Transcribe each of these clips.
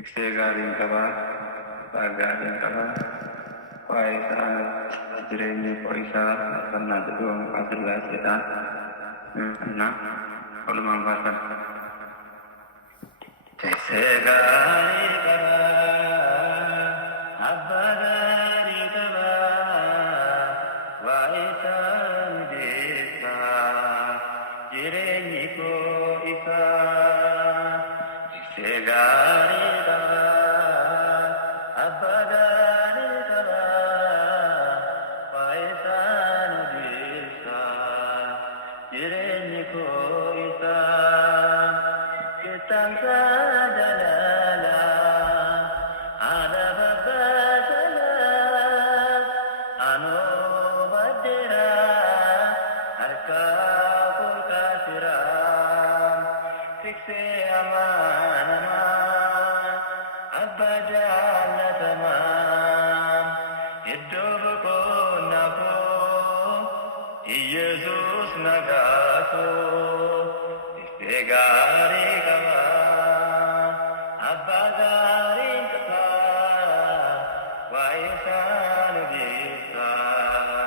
Tiksee gaariin qabaa, abbaa gaariin qabaa, waa'ee isaa jireenya isaa uffannaa jedhu asirraa jedhaa. Walumaan baasan. Tiksee gaarii qabaa, abbaa gaarii qabaa, waa'ee isaa mijeessaa jireenyi koo isaa. Tiksee gaarii Yesus nagaku, tiksee gaarii qabaa, abbaa gaarii qabaa, waa'ee isaa mijeessaa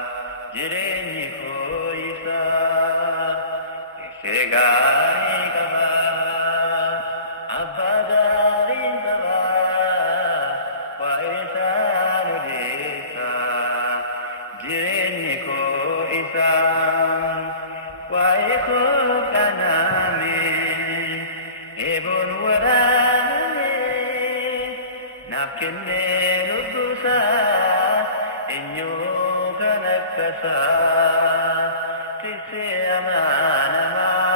jireenyi koo isaa. Tiksee gaarii qabaa, abbaa gaarii qabaa, waa'ee isaa mijeessaa jireenyi koo isaa. Waa'ee koo kanaame eeboon waraaname naaf kennee lubbuusaa eenyuu kan akkasaa. Tiksee amaanamaa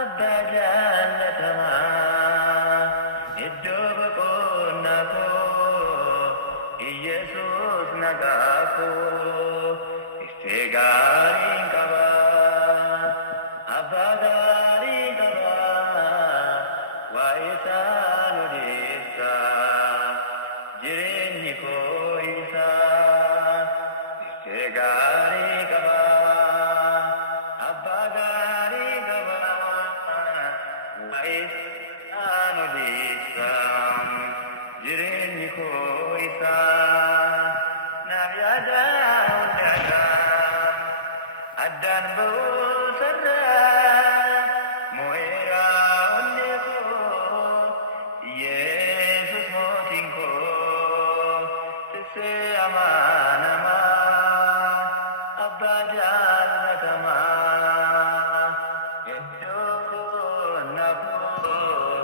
abbaa jaallatamaa iddoo boqonnaa koo Yesus nagaa koo. Tiksee gaarii qabaa, abbaa gaarii qabaa, waa'ee isaa mijeessaa jireenyi koo isaa. Tiksee gaarii qabaa, abbaa gaarii qabaa, waa'ee isaa mijeessaa jireenyi koo isaa. Naaf yaadaa addaan ba'uu sarara moo'eeraa onnee koo Yesus mootiin koo. Tiksee amaanamaa abbaa jaallatamaa iddoo boqonnaa koo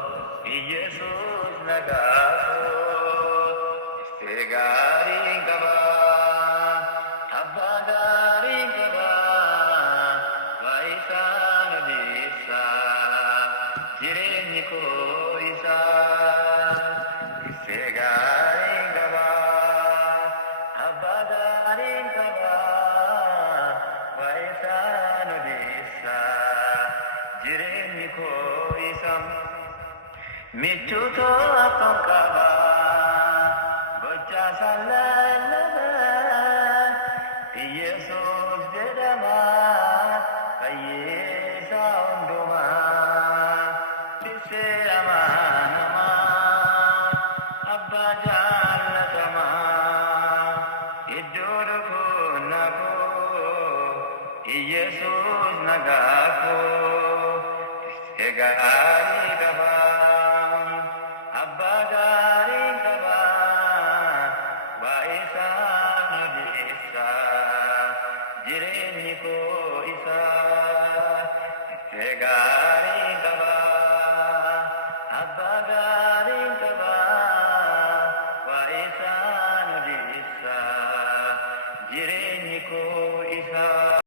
Yesus nagaa koo. Tiksee gaarii qabaa, abbaa gaarii qabaa, jireenyi koo isaa. Tiksee gaarii qabaa, abbaa gaarii qabaa, waa'ee isaa mijeessaa jireenyi koo isaa. Michuutoo akkam qabaa, gochaa isaan lallabaa, Yesus jedhamaa fayyisaa hundumaa. Tiksee amaanamaa abbaa jaallatamaa iddoo boqonnaa koo Yesus nagaa koo. Tiksee gaarii qabaa.